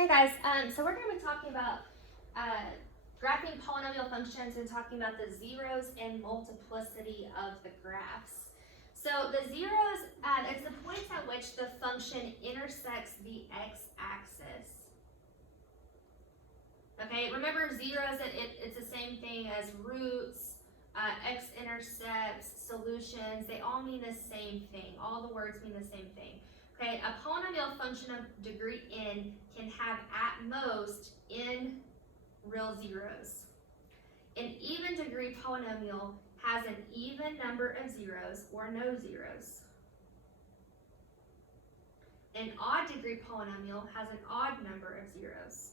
Hey guys, so we're going to be talking about graphing polynomial functions and talking about the zeros and multiplicity of the graphs. So the zeros, it's the points at which the function intersects the x-axis. Okay, remember zeros, it's the same thing as roots, x-intercepts, solutions, they all mean the same thing. All the words mean the same thing. Okay, a polynomial function of degree n can have at most n real zeros. An even degree polynomial has an even number of zeros or no zeros. An odd degree polynomial has an odd number of zeros.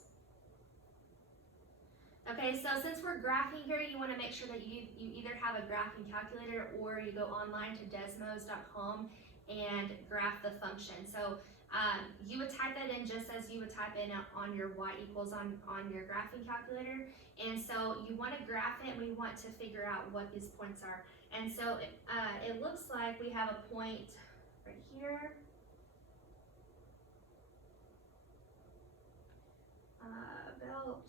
Okay, so since we're graphing here, you want to make sure that you either have a graphing calculator or you go online to desmos.com and graph the function. So you would type that in just as you would type in on your y equals on your graphing calculator. And so you want to graph it, and we want to figure out what these points are. And so it looks like we have a point right here. About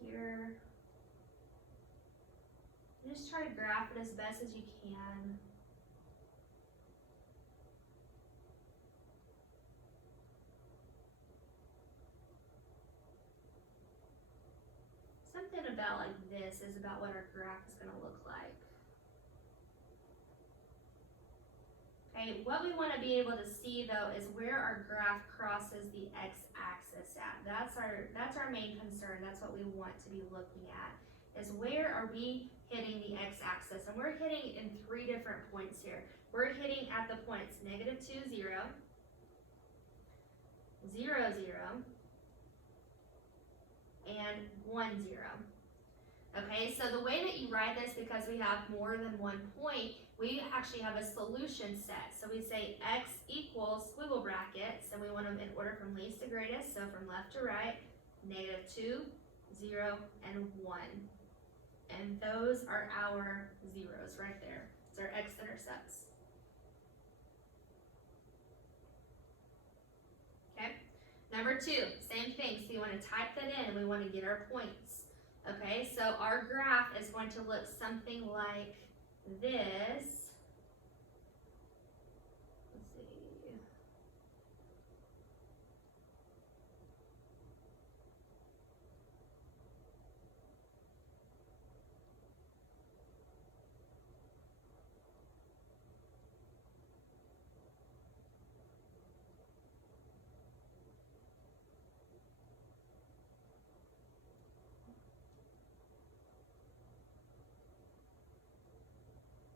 here. You just try to graph it as best as you can. Something about like this is about what our graph is going to look like. Okay, what we want to be able to see though is where our graph crosses the x-axis at. That's our main concern. That's what we want to be looking at, is where are we hitting the x-axis. And we're hitting in 3 different points here. We're hitting at the points -2, 0, 0, 0, and 1, 0. Okay, so the way that you write this, because we have more than one point, we actually have a solution set. So we say x equals squiggle brackets, and we want them in order from least to greatest, so from left to right, -2, 0, and 1. And those are our zeros right there. It's our x-intercepts. Okay, number 2, same thing. So you want to type that in, and we want to get our points. Okay, so our graph is going to look something like this. Let's see.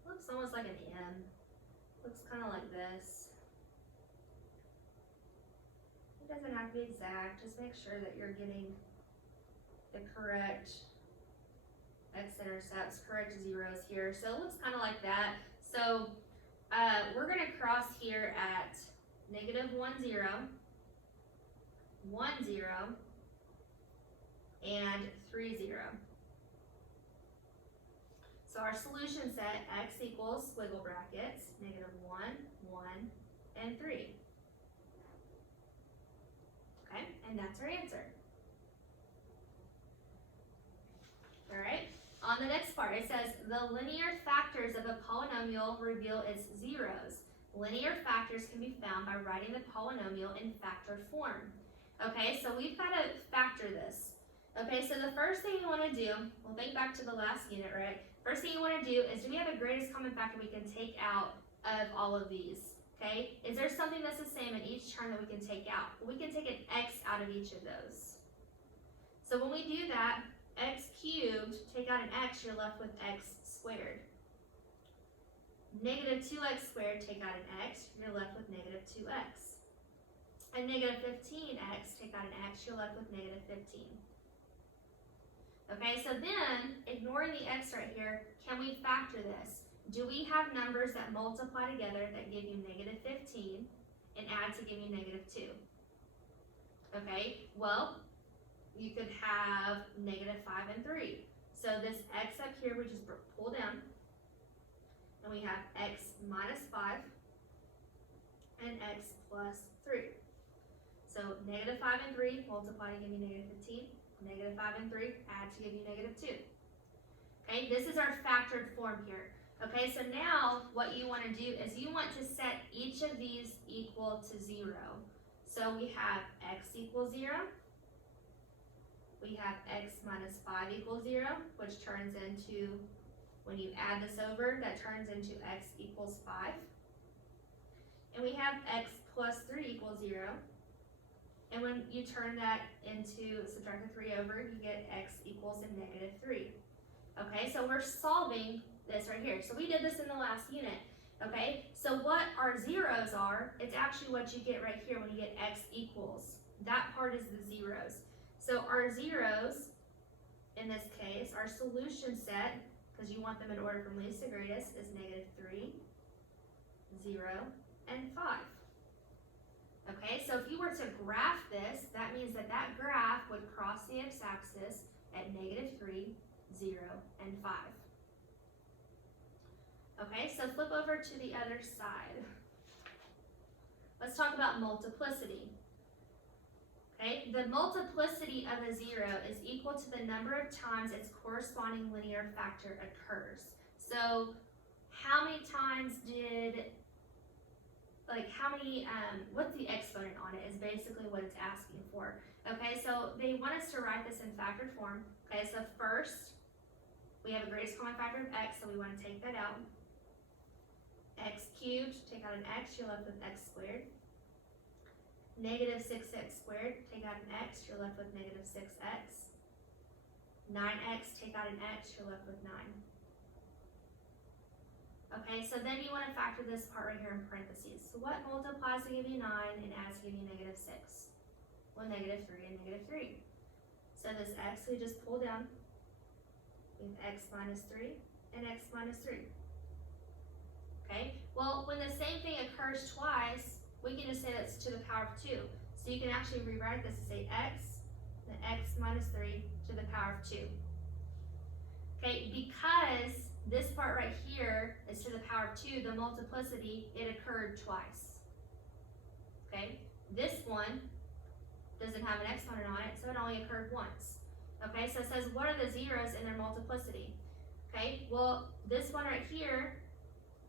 Looks almost like an M. Looks kind of like this. It doesn't have to be exact. Just make sure that you're getting the correct x-intercepts, correct zeros here. So it looks kind of like that. So we're going to cross here at -1, 0, 1, 0, and 3, 0. So our solution set, x equals squiggle brackets, -1, 1, and 3. Okay, and that's our answer. All right, on the next part, it says the linear factors of a polynomial reveal its zeros. Linear factors can be found by writing the polynomial in factor form. Okay, so we've got to factor this. Okay, so the first thing you want to do, we'll think back to the last unit, right? First thing you want to do is, do we have a greatest common factor we can take out of all of these? Okay, is there something that's the same in each term that we can take out? We can take an x out of each of those. So when we do that, x cubed, take out an x, you're left with x squared. -2x squared, take out an x, you're left with -2x. And -15x, take out an x, you're left with -15. Okay, so then, ignoring the x right here, can we factor this? Do we have numbers that multiply together that give you -15 and add to give you -2? Okay, well, you could have -5 and 3. So this x up here, we just pull down, and we have x minus 5 and x plus 3. 5 and 3, multiply to give you negative 15. Negative 5 and 3, add to give you negative 2. Okay, this is our factored form here. Okay, so now what you want to do is you want to set each of these equal to 0. So we have x equals 0. We have x minus 5 equals 0, which turns into, when you add this over, that turns into x equals 5. And we have x plus 3 equals 0. And when you turn that into, subtract the 3 over, you get x equals a negative 3. Okay, so we're solving this right here. So we did this in the last unit. Okay, so what our zeros are, it's actually what you get right here when you get x equals. That part is the zeros. So our zeros, in this case, our solution set, because you want them in order from least to greatest, is negative 3, 0, and 5. Okay, so if you were to graph this, that means that that graph would cross the x-axis at negative 3, 0, and 5. Okay, so flip over to the other side. Let's talk about multiplicity. Okay, the multiplicity of a 0 is equal to the number of times its corresponding linear factor occurs. So how many times did, what's the exponent on it is basically what it's asking for. Okay, so they want us to write this in factored form. Okay, so first, we have a greatest common factor of x, so we want to take that out. X cubed, take out an x, you're left with x squared. Negative 6x squared, take out an x, you're left with negative 6x. 9x, take out an x, you're left with 9. Okay, so then you want to factor this part right here in parentheses. So what multiplies to give you 9 and adds to give you negative 6? Well, negative 3 and negative 3. So this x we just pull down. We have x minus 3 and x minus 3. Okay, well, when the same thing occurs twice, we can just say that's to the power of 2. So you can actually rewrite this to say x, then x minus 3 to the power of 2. Okay, because this part right here is to the power of 2, the multiplicity, it occurred twice. Okay, this one doesn't have an exponent on it, so it only occurred once. Okay, so it says, what are the zeros in their multiplicity? Okay, well, this one right here,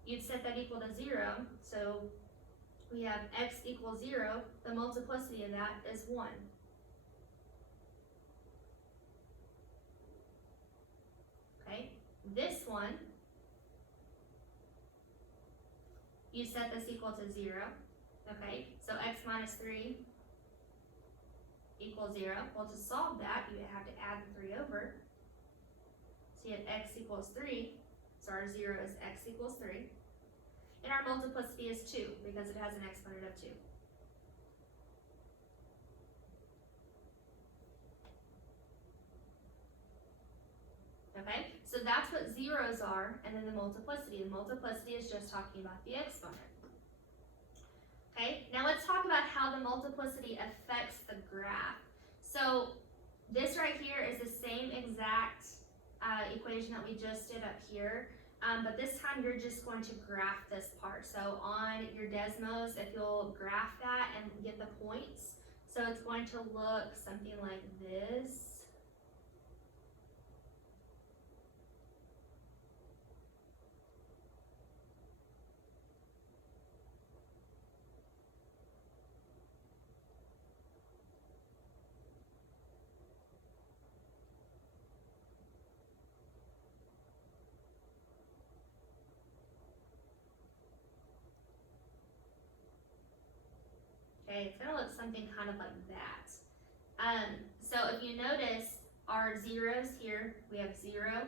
you'd set that equal to 0, so we have x equals 0, the multiplicity of that is 1. Okay, this one, you set this equal to 0. Okay, so x minus 3 equals 0. Well, to solve that, you have to add the 3 over. So you have x equals 3. So our 0 is x equals 3. And our multiplicity is 2 because it has an exponent of 2. Okay, so that's what zeros are, and then the multiplicity. The multiplicity is just talking about the exponent. Okay, now let's talk about how the multiplicity affects the graph. So this right here is the same exact equation that we just did up here, but this time you're just going to graph this part. So on your Desmos, if you'll graph that and get the points, so it's going to look something like this. Okay, it's gonna look something kind of like that. So if you notice our zeros here, we have 0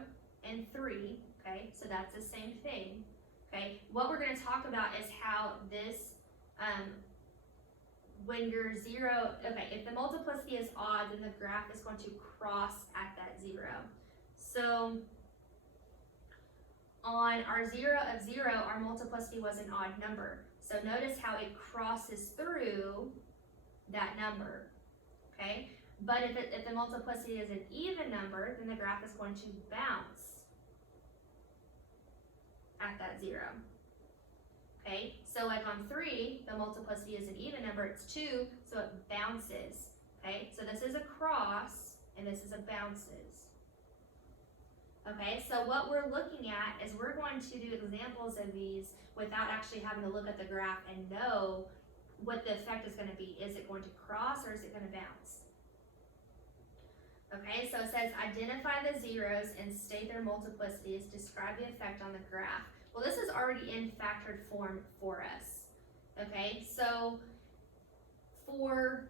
and 3, okay, so that's the same thing. Okay, what we're gonna talk about is how this, when your 0, okay, if the multiplicity is odd, then the graph is going to cross at that 0. So on our 0 of 0, our multiplicity was an odd number. So notice how it crosses through that number, okay? But if the multiplicity is an even number, then the graph is going to bounce at that 0, okay? So like on 3, the multiplicity is an even number, it's 2, so it bounces. Okay, so this is a cross and this is a bounces. Okay, so what we're looking at is we're going to do examples of these without actually having to look at the graph and know what the effect is going to be. Is it going to cross or is it going to bounce? Okay, so it says identify the zeros and state their multiplicities, describe the effect on the graph. Well, this is already in factored form for us. Okay, so for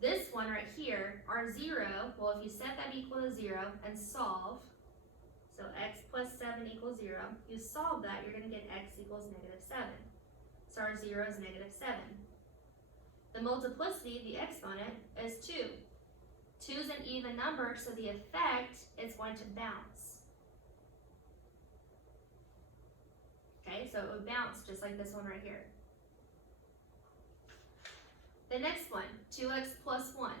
this one right here, our zero, well, if you set that equal to 0 and solve, so x plus 7 equals 0, you solve that, you're going to get x equals -7. So our 0 is -7. The multiplicity, the exponent, is 2. 2 is an even number, so the effect is going to bounce. Okay, so it would bounce just like this one right here. The next one, 2x plus 1.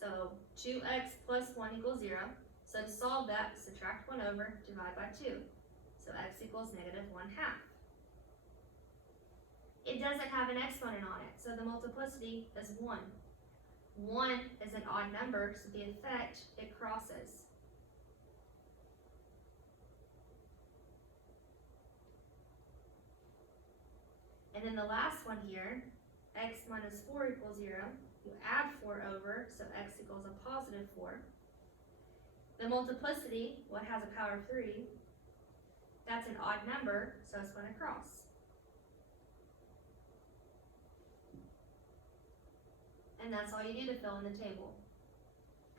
So 2x plus 1 equals 0. So to solve that, subtract 1 over, divide by 2. So x equals -1/2. It doesn't have an exponent on it, so the multiplicity is 1. 1 is an odd number, so the effect, it crosses. And then the last one here, x minus 4 equals 0. You add 4 over, so x equals a +4. The multiplicity, what has a power of 3, that's an odd number, so it's going to cross. And that's all you do to fill in the table.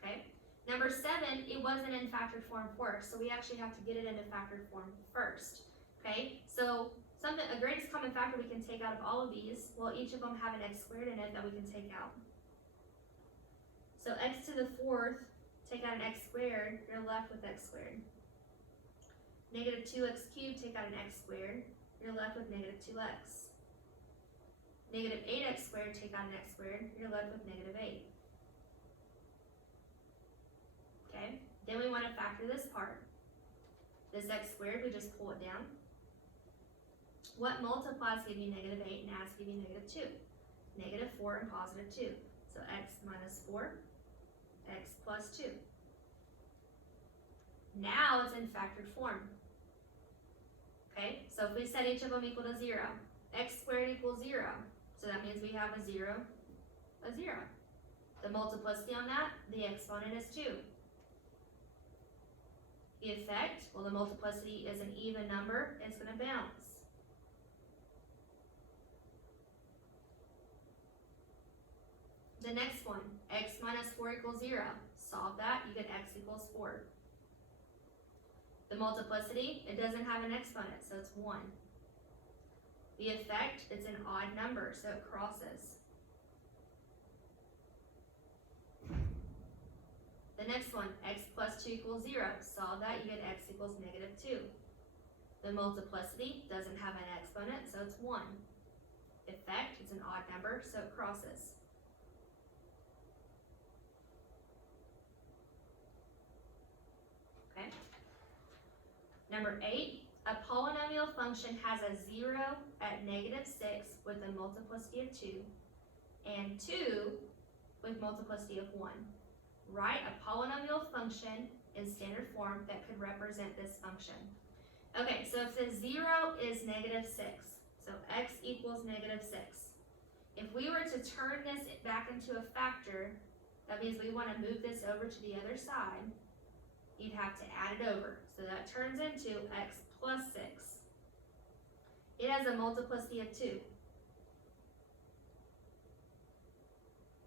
Okay? Number 7, it wasn't in factored form first, so we actually have to get it into factored form first. Okay? So a greatest common factor we can take out of all of these, well, each of them have an x squared in it that we can take out. So x to the 4th, take out an x squared, you're left with x squared. -2x cubed, take out an x squared, you're left with -2x. -8x squared, take out an x squared, you're left with -8. Okay, then we want to factor this part. This x squared, we just pull it down. What multiplies give you -8 and adds give you -2? -4 and +2. So x minus 4, x plus 2. Now it's in factored form. Okay, so if we set each of them equal to 0, x squared equals 0. So that means we have a 0, a 0. The multiplicity on that, the exponent is 2. The effect, well, the multiplicity is an even number, it's going to bounce. The next one, x minus 4 equals 0. Solve that, you get x equals 4. The multiplicity, it doesn't have an exponent, so it's 1. The effect, it's an odd number, so it crosses. The next one, x plus 2 equals 0. Solve that, you get x equals -2. The multiplicity doesn't have an exponent, so it's 1. Effect, it's an odd number, so it crosses. Okay. Number 8, a polynomial function has a 0 at -6 with a multiplicity of 2 and 2 with multiplicity of 1. Write a polynomial function in standard form that could represent this function. Okay, so if the 0 is -6, so x equals -6. If we were to turn this back into a factor, that means we want to move this over to the other side. You'd have to add it over. So that turns into x plus 6. It has a multiplicity of 2.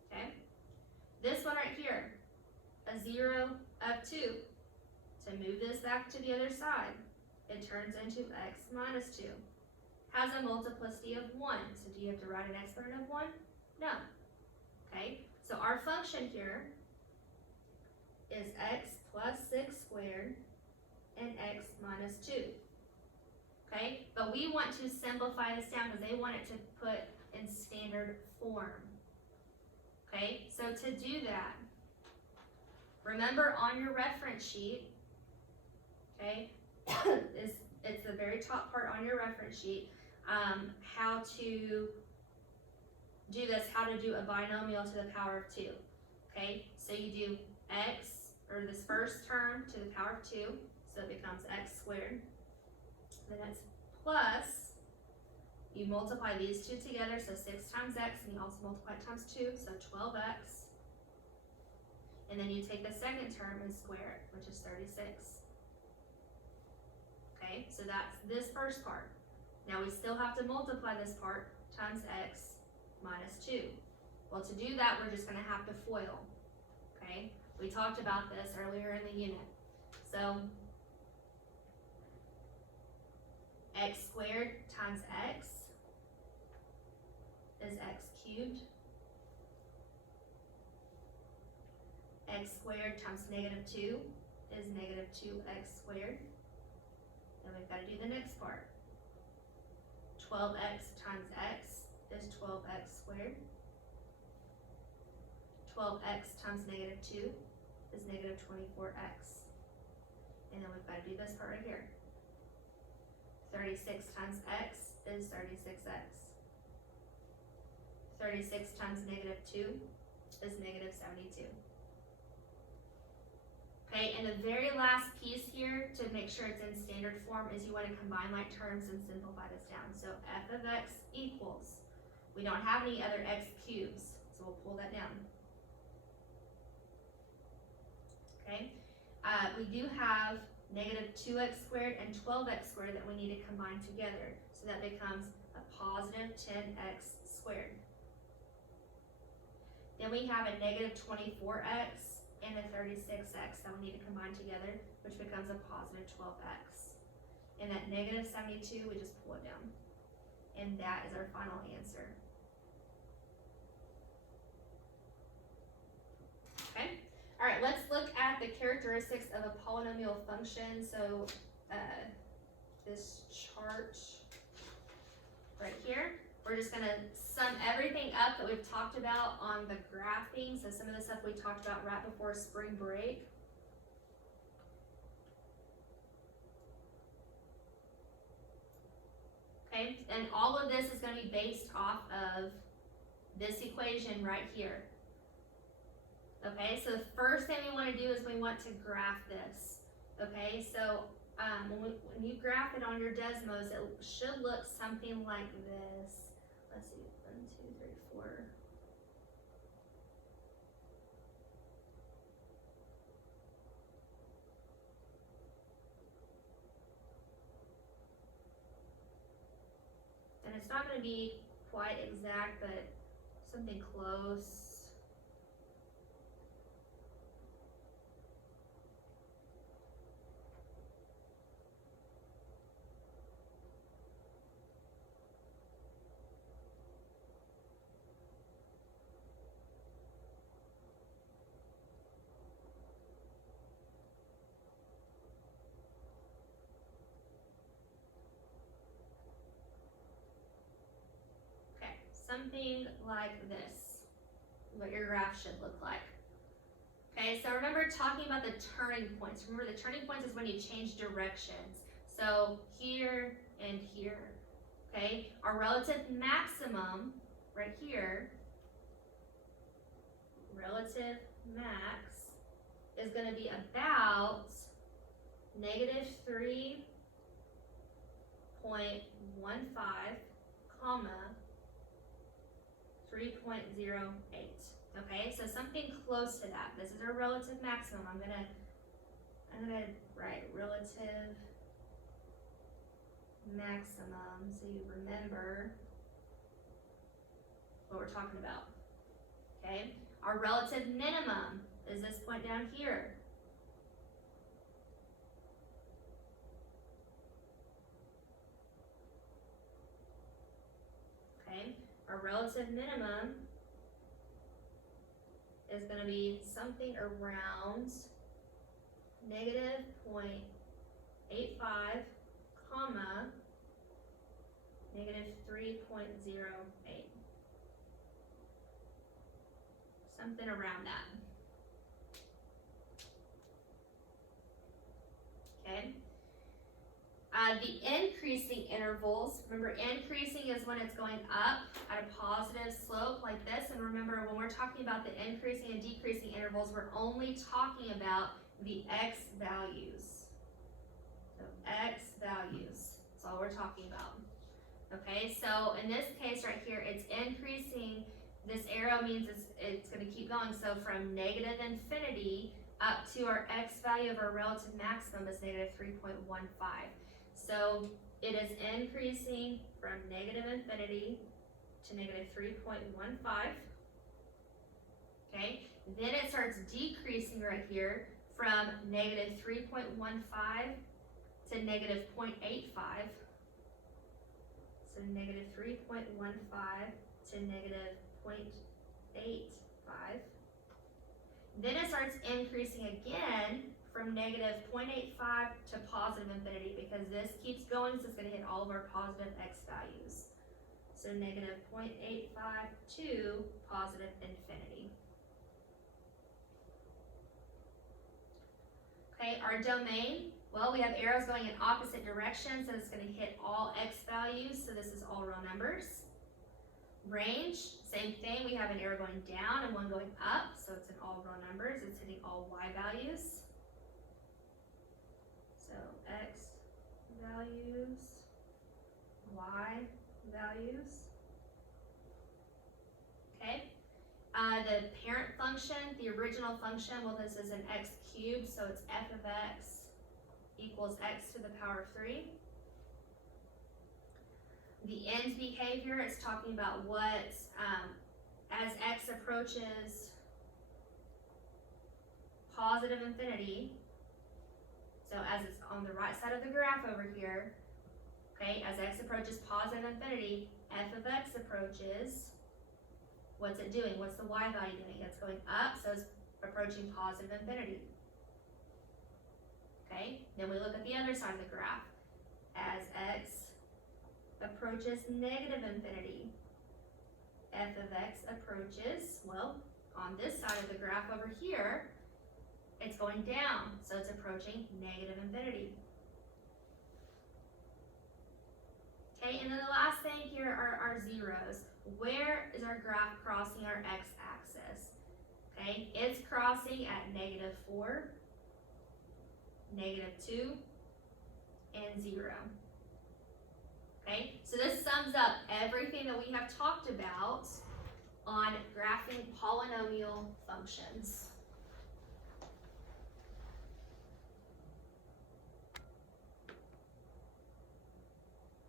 Okay? This one right here, a 0 of 2. To move this back to the other side, it turns into x minus 2. Has a multiplicity of 1. So do you have to write an exponent of 1? No. Okay? So our function here is x plus 6 squared and x minus 2. Okay, but we want to simplify this down because they want it to put in standard form. Okay, so to do that, remember on your reference sheet, okay, it's the very top part on your reference sheet, how to do this, how to do a binomial to the power of 2. Okay, so you do x, or this first term to the power of 2, so it becomes x squared. Then it's plus, you multiply these two together, so 6 times x, and you also multiply it times 2, so 12x. And then you take the second term and square it, which is 36. Okay, so that's this first part. Now we still have to multiply this part times x minus 2. Well, to do that, we're just going to have to FOIL. Okay, we talked about this earlier in the unit. So x squared times x is x cubed. X squared times negative 2 is negative 2x squared. Then we've got to do the next part. 12x times x is 12x squared. 12x times negative 2 is negative 24x. And then we've got to do this part right here. 36 times x is 36x. 36 times negative 2 is negative 72. Okay, and the very last piece here to make sure it's in standard form is you want to combine like terms and simplify this down. So f of x equals, we don't have any other x cubes, so we'll pull that down. Okay, we do have negative 2x squared and 12x squared that we need to combine together. So that becomes a positive 10x squared. Then we have a negative 24x and a 36x that we need to combine together, which becomes a positive 12x. And that negative 72, we just pull it down. And that is our final answer. Okay, all right, let's look at the characteristics of a polynomial function. So this chart right here, we're just gonna sum everything up that we've talked about on the graphing. So some of the stuff we talked about right before spring break. Okay, and all of this is gonna be based off of this equation right here. Okay, so the first thing we wanna do is we want to graph this. Okay, so when you graph it on your Desmos, it should look something like this. Let's see, 1, 2, 3, 4. And it's not going to be quite exact, but something close. Something like this, what your graph should look like. Okay, so remember talking about the turning points. Remember the turning points is when you change directions. So here and here, okay? Our relative maximum right here, relative max, is gonna be about negative 3.15, comma, 3.08. Okay, so something close to that. This is our relative maximum. I'm gonna write relative maximum so you remember what we're talking about. Okay, our relative minimum is this point down here. Okay, our relative minimum is going to be something around negative 0.85, comma, negative 3.08. Something around that. Okay. The increasing intervals, remember increasing is when it's going up at a positive slope like this, and remember when we're talking about the increasing and decreasing intervals, we're only talking about the x values. So x values, that's all we're talking about. Okay, so in this case right here, it's increasing. This arrow means it's going to keep going, so from negative infinity up to our x value of our relative maximum is negative 3.15. So it is increasing from negative infinity to negative 3.15. Okay, then it starts decreasing right here from negative 3.15 to negative 0.85. So negative 3.15 to negative 0.85. Then it starts increasing again from negative 0.85 to positive infinity, because this keeps going, so it's going to hit all of our positive x values. So negative 0.85 to positive infinity. Okay, our domain, well, we have arrows going in opposite directions, so it's going to hit all x values, so this is all real numbers. Range, same thing, we have an arrow going down and one going up, so it's in all real numbers, it's hitting all y values. So x values, y values. Okay, the parent function, the original function, well, this is an x cubed, so it's f of x equals x to the power of 3. The end behavior is talking about what, as x approaches positive infinity, so as it's on the right side of the graph over here, okay, as x approaches positive infinity, f of x approaches, what's it doing? What's the y value doing? It's going up, so it's approaching positive infinity. Okay, then we look at the other side of the graph. As x approaches negative infinity, f of x approaches, well, on this side of the graph over here, it's going down, so it's approaching negative infinity. Okay, and then the last thing here are our zeros. Where is our graph crossing our x-axis? Okay, it's crossing at negative 4, negative 2, and 0. Okay, so this sums up everything that we have talked about on graphing polynomial functions.